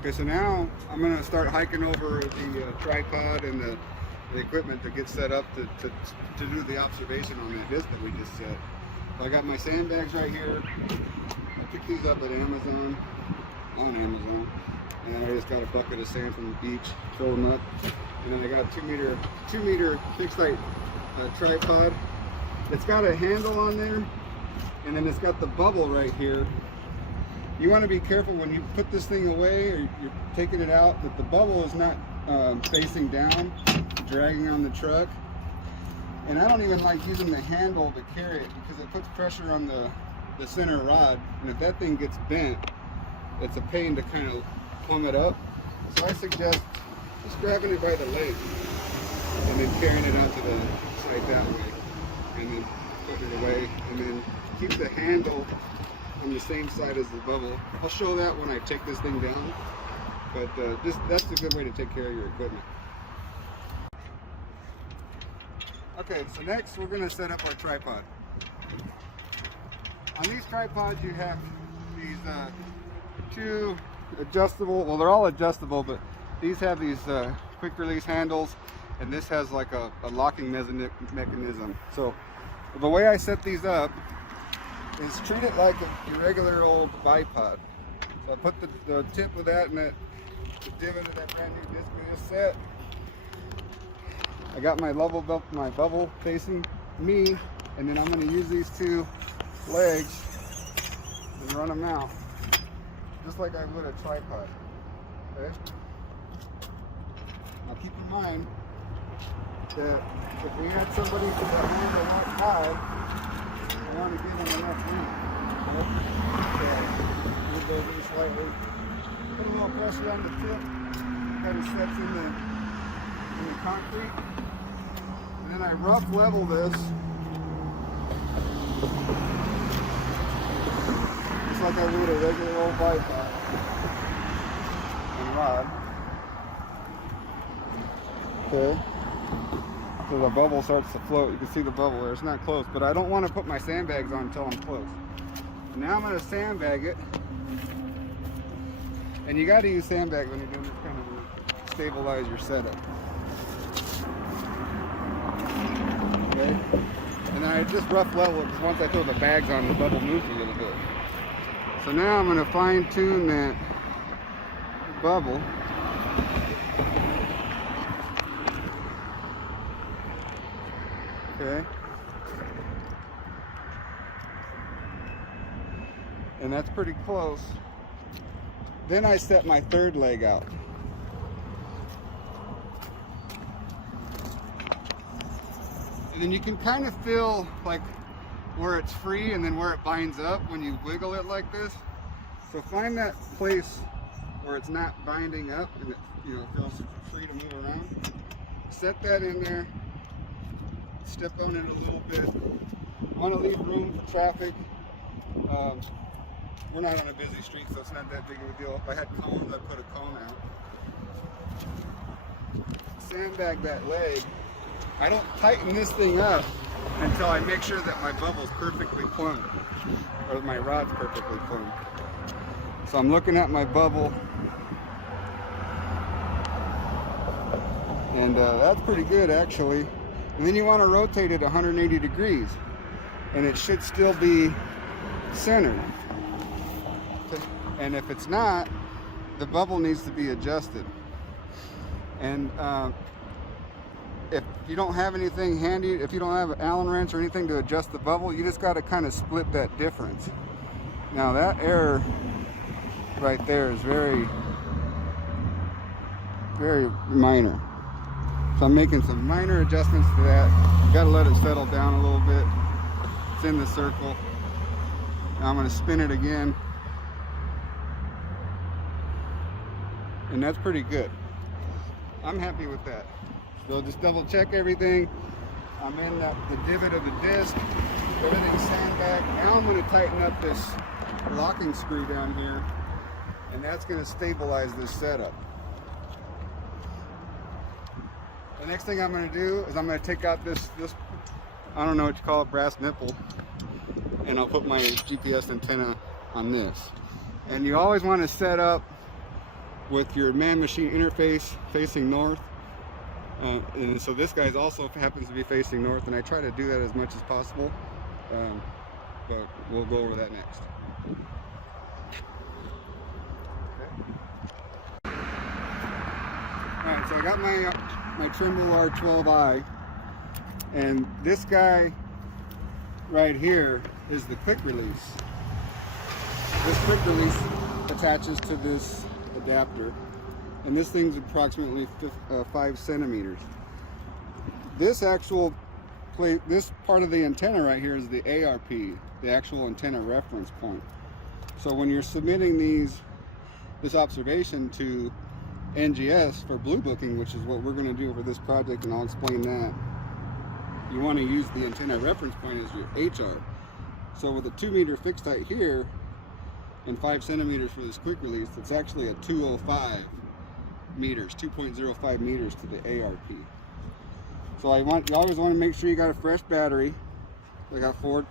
Okay, so now I'm gonna start hiking over the tripod and the equipment to get set up to do the observation on that disc that we just set. So I got my sandbags right here. I picked these up at Amazon, on Amazon. And then I just got a bucket of sand from the beach, throw them up. And then I got a 2 meter fixed height tripod. It's got a handle on there, and then it's got the bubble right here. You want to be careful when you put this thing away or you're taking it out that the bubble is not facing down, dragging on the truck. And I don't even like using the handle to carry it because it puts pressure on the center rod, and if that thing gets bent, it's a pain to kind of plumb it up. So I suggest just grabbing it by the leg and then carrying it out to the side that way, and then putting it away, and then keep the handle on the same side as the bubble. I'll show that when I take this thing down, but that's a good way to take care of your equipment. Okay, so next we're going to set up our tripod. On these tripods you have these two adjustable, well, they're all adjustable, but these have these quick release handles, and this has like a locking mechanism. So the way I set these up is treat it like a regular old bipod. So I put the tip of that in the divot of that brand new disc we just set. I got my my bubble facing me, and then I'm going to use these two legs and run them out, just like I would a tripod. Okay? Now keep in mind that if we had somebody with a handle that high, I want to give them enough room. So move those in slightly. Put a little pressure on the tip, kind of sets in the concrete. And then I rough level this, just like I would a regular old bipod and rod. Okay. So the bubble starts to float. You can see the bubble there. It's not close, but I don't want to put my sandbags on until I'm close. Now I'm going to sandbag it. And you got to use sandbags when you're doing this kind of work to stabilize your setup. Okay? And then I just rough level it because once I throw the bags on, the bubble moves a little bit. So now I'm going to fine tune that bubble. Okay. And that's pretty close. Then I set my third leg out. And then you can kind of feel like where it's free and then where it binds up when you wiggle it like this. So find that place where it's not binding up and it, feels free to move around. Set that in there. Step on it a little bit. Want to leave room for traffic. We're not on a busy street, so it's not that big of a deal. If I had cones, I'd put a cone out. Sandbag that leg. I don't tighten this thing up until I make sure that my bubble's perfectly plumb, or my rod's perfectly plumb. So I'm looking at my bubble, and that's pretty good actually. And then you want to rotate it 180 degrees, and it should still be centered. And if it's not, the bubble needs to be adjusted. And if you don't have anything handy, if you don't have an Allen wrench or anything to adjust the bubble, you just got to kind of split that difference. Now that error right there is very, very minor. So I'm making some minor adjustments to that. You got to let it settle down a little bit. It's in the circle. Now I'm going to spin it again. And that's pretty good. I'm happy with that. So just double check everything. I'm in the divot of the disc. Everything's sandbagged. Now I'm going to tighten up this locking screw down here, and that's going to stabilize this setup. The next thing I'm going to do is I'm going to take out this I don't know what you call it, brass nipple, and I'll put my GPS antenna on this. And you always want to set up with your man-machine interface facing north. And so this guy's also happens to be facing north, and I try to do that as much as possible. But we'll go over that next. Okay. Alright, so I got my Trimble R12i, and this guy right here is the quick release. This quick release attaches to this adapter, and this thing's approximately 5 centimeters. This actual plate, this part of the antenna right here is the ARP, the actual antenna reference point. So when you're submitting this observation to NGS for blue booking, which is what we're going to do for this project, and I'll explain that, you want to use the antenna reference point as your HR. So with a 2 meter fixed height here and 5 centimeters for this quick release, it's actually a 205 meters, 2.05 meters to the ARP. So you always want to make sure you got a fresh battery. I got four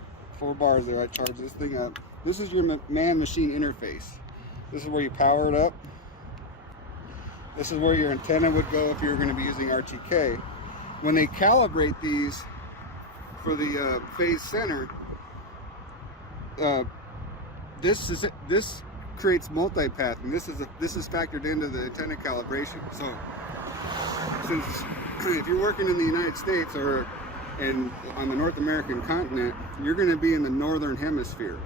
bars there. I charge this thing up. This is your man-machine interface. This is where you power it up. This is where your antenna would go if you were going to be using RTK. When they calibrate these for the phase center, this creates multipath, and this is factored into the antenna calibration. So since if you're working in the United States or on the North American continent, you're going to be in the northern hemisphere,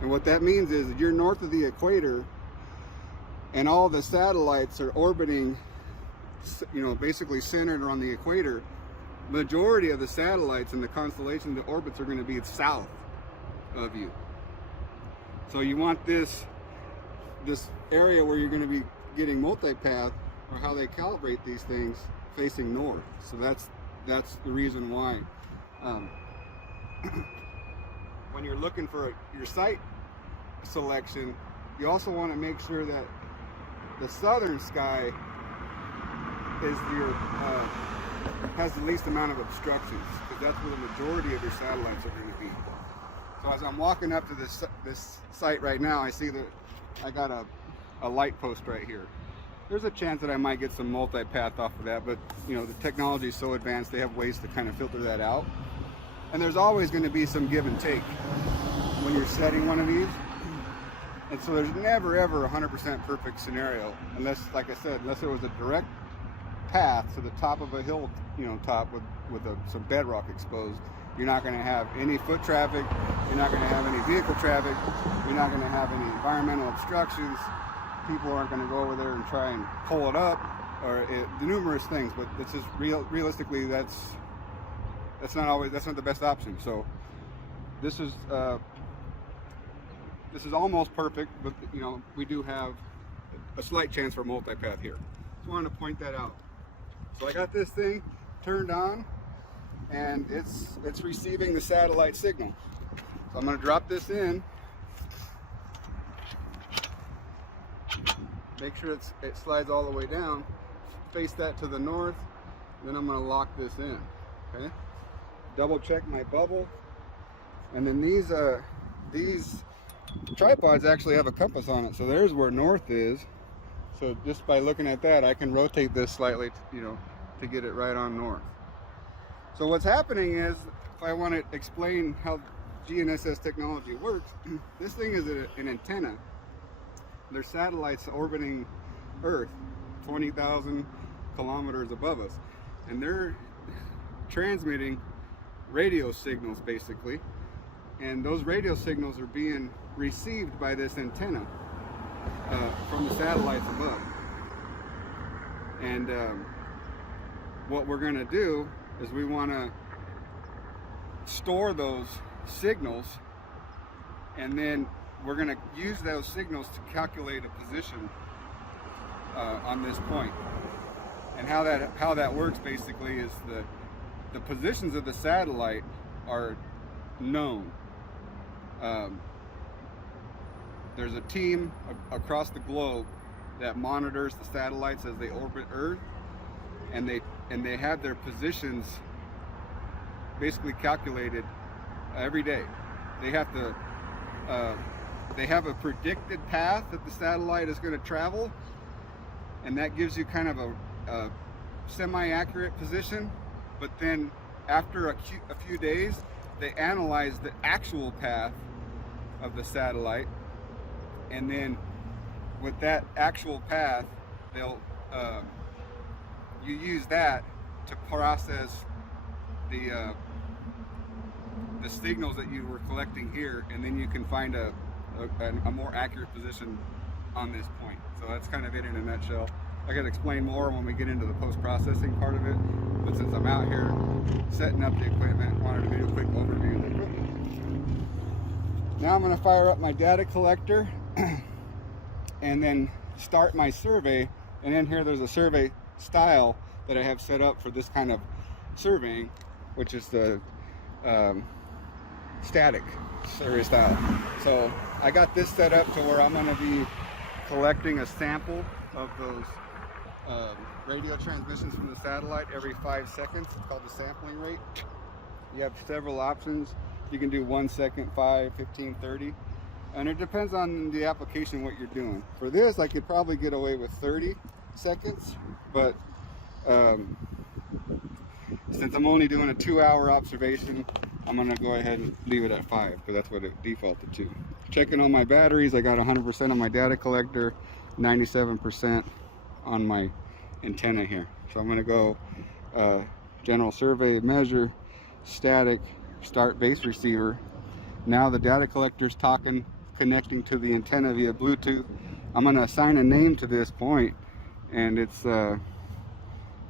and what that means is that you're north of the equator, and all the satellites are orbiting, basically centered around the equator. Majority of the satellites in the constellation, the orbits are going to be south of you. So you want this area where you're going to be getting multipath, or how they calibrate these things, facing north. So that's the reason why. When you're looking for your site selection, you also want to make sure that the southern sky is has the least amount of obstructions, because that's where the majority of your satellites are going to be. So as I'm walking up to this site right now, I see that I got a light post right here. There's a chance that I might get some multipath off of that, but the technology is so advanced, they have ways to kind of filter that out. And there's always going to be some give and take when you're setting one of these. And so there's never ever a 100% perfect scenario, unless, like I said, unless there was a direct path to the top of a hill, top with some bedrock exposed. You're not going to have any foot traffic, you're not going to have any vehicle traffic, you're not going to have any environmental obstructions, people aren't going to go over there and try and pull it up, or the numerous things, but it's just realistically that's not the best option. So this is almost perfect, but we do have a slight chance for multipath here. Just wanted to point that out. So I got this thing turned on, and it's receiving the satellite signal. So I'm going to drop this in, make sure it slides all the way down, face that to the north, then I'm going to lock this in. Okay, double check my bubble, and then these tripods actually have a compass on it, so there's where north is. So just by looking at that, I can rotate this slightly, to get it right on north. So what's happening is, if I want to explain how GNSS technology works, this thing is an antenna. There's satellites orbiting Earth 20,000 kilometers above us, and they're transmitting radio signals basically, and those radio signals are being received by this antenna from the satellites above. And what we're going to do is we want to store those signals, and then we're going to use those signals to calculate a position on this point. And how that works basically is the positions of the satellite are known. There's a team across the globe that monitors the satellites as they orbit Earth, and they have their positions basically calculated every day. They have a predicted path that the satellite is going to travel, and that gives you kind of a semi-accurate position. But then after a few days, they analyze the actual path of the satellite, and then with that actual path, they'll you use that to process the signals that you were collecting here, and then you can find a more accurate position on this point. So that's kind of it in a nutshell. I can explain more when we get into the post-processing part of it, but since I'm out here setting up the equipment, I wanted to do a quick overview of the equipment. Now I'm going to fire up my data collector and then start my survey. And in here there's a survey style that I have set up for this kind of surveying, which is the static survey style. So I got this set up to where I'm going to be collecting a sample of those radio transmissions from the satellite every 5 seconds. It's called the sampling rate. You have several options. You can do 1 second, 5, 15, 30. And it depends on the application, what you're doing. For this, I could probably get away with 30 seconds, but since I'm only doing a 2-hour observation, I'm gonna go ahead and leave it at 5, because that's what it defaulted to. Checking on my batteries, I got 100% on my data collector, 97% on my antenna here. So I'm gonna go general survey, measure, static, start base receiver. Now the data collector's connecting to the antenna via Bluetooth. I'm gonna assign a name to this point, and it's the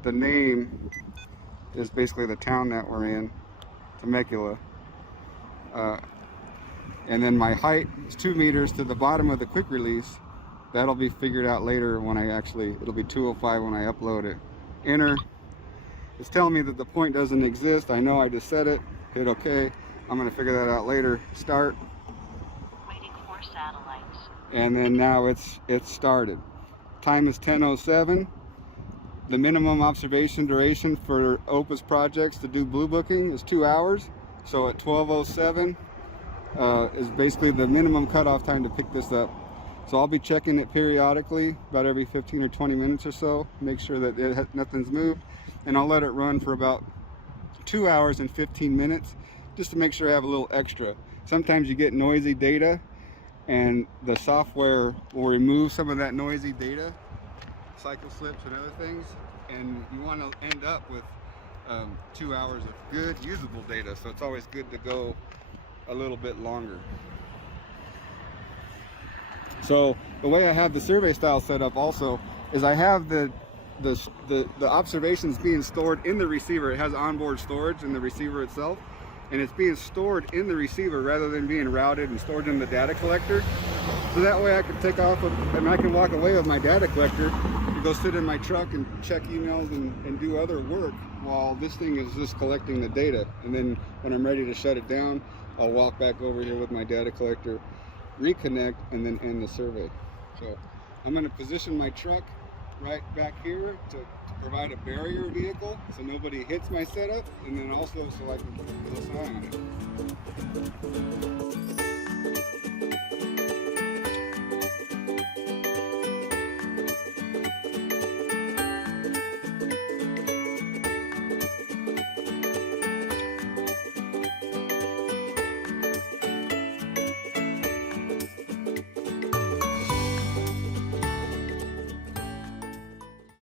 name is basically the town that we're in, Temecula. And then my height is 2 meters to the bottom of the quick release. That'll be figured out later when it'll be 205 when I upload it. Enter. It's telling me that the point doesn't exist. I know I just said it. Hit OK. I'm going to figure that out later. Start. Waiting for satellites. And then now it's started. Time is 10:07. The minimum observation duration for Opus projects to do blue booking is 2 hours. So at 12:07 is basically the minimum cutoff time to pick this up. So I'll be checking it periodically, about every 15 or 20 minutes or so, make sure that nothing's moved, and I'll let it run for about 2 hours and 15 minutes, just to make sure I have a little extra. Sometimes you get noisy data, and the software will remove some of that noisy data, cycle slips and other things, and you want to end up with 2 hours of good usable data. So it's always good to go a little bit longer. So the way I have the survey style set up also is I have the observations being stored in the receiver. It has onboard storage in the receiver itself, and it's being stored in the receiver rather than being routed and stored in the data collector. So that way I can take off and I can walk away with my data collector and go sit in my truck and check emails and do other work while this thing is just collecting the data. And then when I'm ready to shut it down, I'll walk back over here with my data collector, reconnect, and then end the survey. So I'm going to position my truck right back here to provide a barrier vehicle so nobody hits my setup, and then also so I can keep a close eye on it.